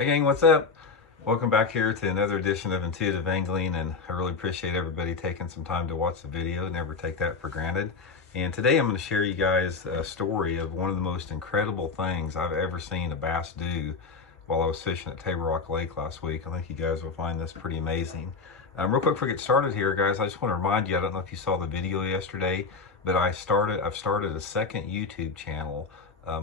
Hey gang, what's up? Welcome back here to another edition of Intuitive Angling, and I really appreciate everybody taking some time to watch the video. Never take that for granted. And today I'm going to share you guys a story of one of the most incredible things I've ever seen a bass do while I was fishing at Table Rock Lake last week. I think you guys will find this pretty amazing. Real quick before we get started here, guys, I just want to remind you, I don't know if you saw the video yesterday, but I've started a second YouTube channel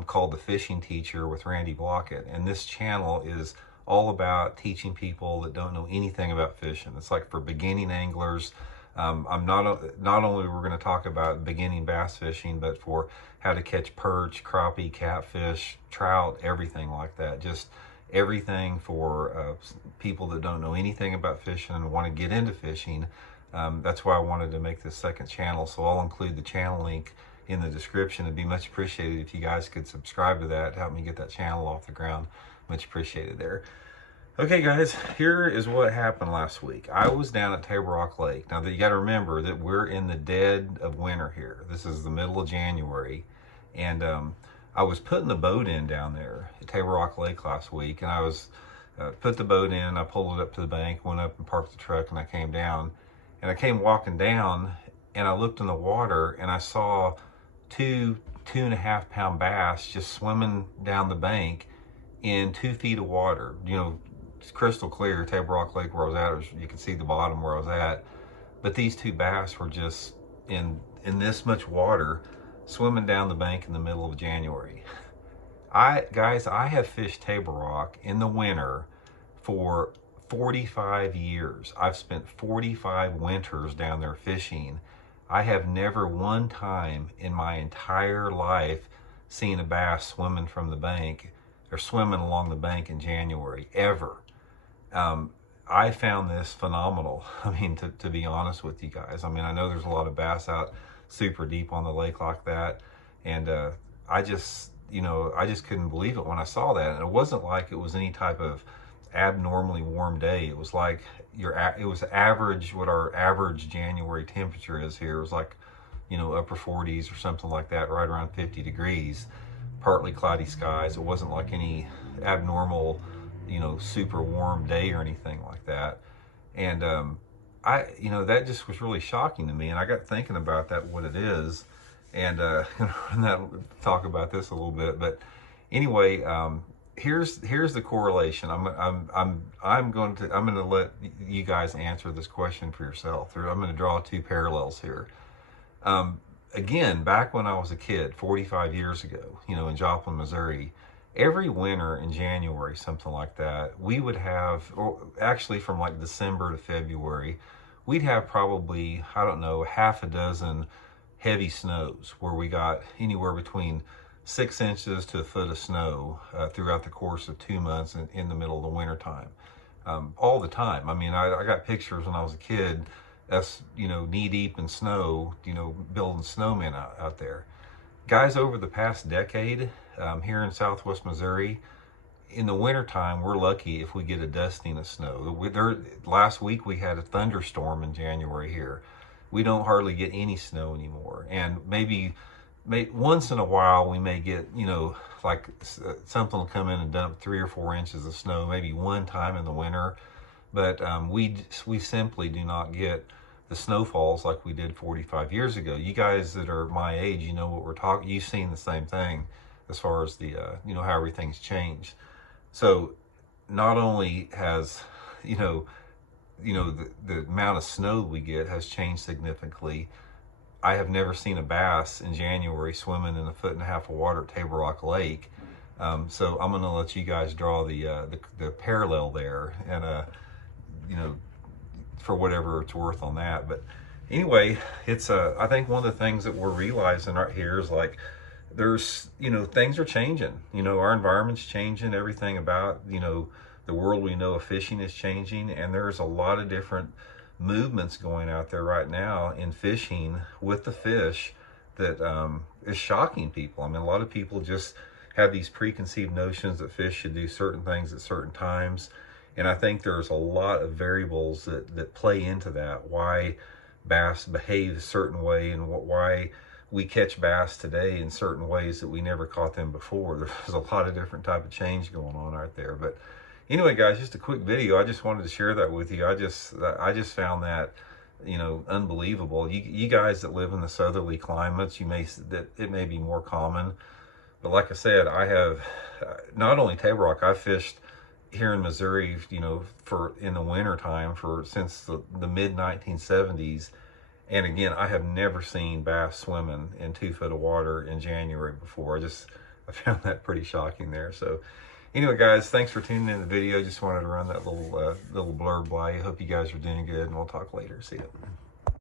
called The Fishing Teacher with Randy Blockett. And this channel is all about teaching people that don't know anything about fishing. It's like for beginning anglers. I'm not only we're going to talk about beginning bass fishing, but for how to catch perch, crappie, catfish, trout, everything like that. Just everything for people that don't know anything about fishing and want to get into fishing. That's why I wanted to make this second channel. So I'll include the channel link in the description. It'd be much appreciated if you guys could subscribe to that to help me get that channel off the ground. Much appreciated there. Okay guys, here is what happened last week. I was down at Table Rock Lake. Now, you got to remember that we're in the dead of winter here. This is the middle of January, and I was putting the boat in down there at Table Rock Lake last week, and I was put the boat in, I pulled it up to the bank, went up and parked the truck, and I came down, and I came walking down, and I looked in the water, and I saw two 2.5 pound bass just swimming down the bank in 2 feet of water. You know, it's crystal clear. Table Rock Lake where I was at, you can see the bottom where I was at, but these two bass were just in this much water swimming down the bank in the middle of January. Guys, I have fished Table Rock in the winter for 45 years. I've spent 45 winters down there fishing. I have never one time in my entire life seen a bass swimming from the bank or swimming along the bank in January, ever. I found this phenomenal. I mean, to be honest with you guys, I mean, I know there's a lot of bass out super deep on the lake like that, and I just couldn't believe it when I saw that. And it wasn't like it was any type of abnormally warm day. It was like it was average, what our average January temperature is here. It was like, you know, upper 40s or something like that, right around 50 degrees, partly cloudy skies. It wasn't like any abnormal, you know, super warm day or anything like that. And that just was really shocking to me, and I got thinking about that, what it is, and talk about this a little bit. But anyway, here's the correlation. I'm going to let you guys answer this question for yourself. I'm going to draw two parallels here. Again, back when I was a kid, 45 years ago, you know, in Joplin, Missouri, every winter in January, something like that, we would have, or actually from like December to February, we'd have probably, I don't know, half a dozen heavy snows where we got anywhere between 6 inches to a foot of snow throughout the course of 2 months in the middle of the winter time. All the time. I mean, I got pictures when I was a kid, us, you know, knee deep in snow, you know, building snowmen out there. Guys, over the past decade, here in Southwest Missouri, in the wintertime, we're lucky if we get a dusting of snow. Last week we had a thunderstorm in January here. We don't hardly get any snow anymore. And maybe once in a while we may get, you know, like something will come in and dump 3 or 4 inches of snow, maybe one time in the winter. But we simply do not get the snowfalls like we did 45 years ago. You guys that are my age, you know what we're talking. You've seen the same thing as far as the you know, how everything's changed. So not only has the amount of snow we get has changed significantly. I have never seen a bass in January swimming in 1.5 feet of water at Table Rock Lake. So I'm going to let you guys draw the parallel there, and you know, for whatever it's worth on that. But anyway, it's I think one of the things that we're realizing right here is, like, there's, you know, things are changing. You know, our environment's changing. Everything about, you know, the world we know of fishing is changing, and there's a lot of different movements going out there right now in fishing with the fish that is shocking people. I mean, a lot of people just have these preconceived notions that fish should do certain things at certain times. And I think there's a lot of variables that play into that, why bass behave a certain way and why we catch bass today in certain ways that we never caught them before. There's a lot of different type of change going on right there. But Anyway, guys, just a quick video. I just wanted to share that with you. I just found that, you know, unbelievable. You guys that live in the southerly climates, that it may be more common, but like I said, I have not only table rock. I fished here in Missouri, you know, for in the winter time since the mid 1970s. And again, I have never seen bass swimming in 2 foot of water in January before. I found that pretty shocking there. So anyway, guys, thanks for tuning in the video. Just wanted to run that little blurb by you. Hope you guys are doing good, and we'll talk later. See you.